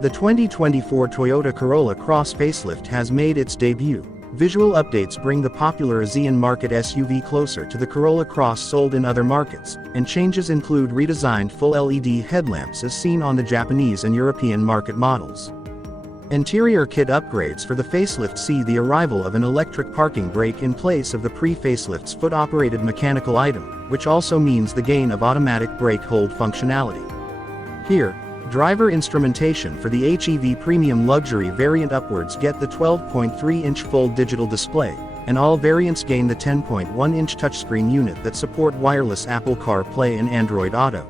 The 2024 Toyota Corolla Cross facelift has made its debut. Visual updates bring the popular Asean-market SUV closer to the Corolla Cross sold in other markets, and changes include redesigned full LED headlamps as seen on the Japanese and European market models. Interior kit upgrades for the facelift see the arrival of an electric parking brake in place of the pre-facelift's foot-operated mechanical item, which also means the gain of automatic brake hold functionality. Here, driver instrumentation for the HEV Premium Luxury variant upwards get the 12.3-inch full digital display, and all variants gain the 10.1-inch touchscreen unit that support wireless Apple CarPlay and Android Auto.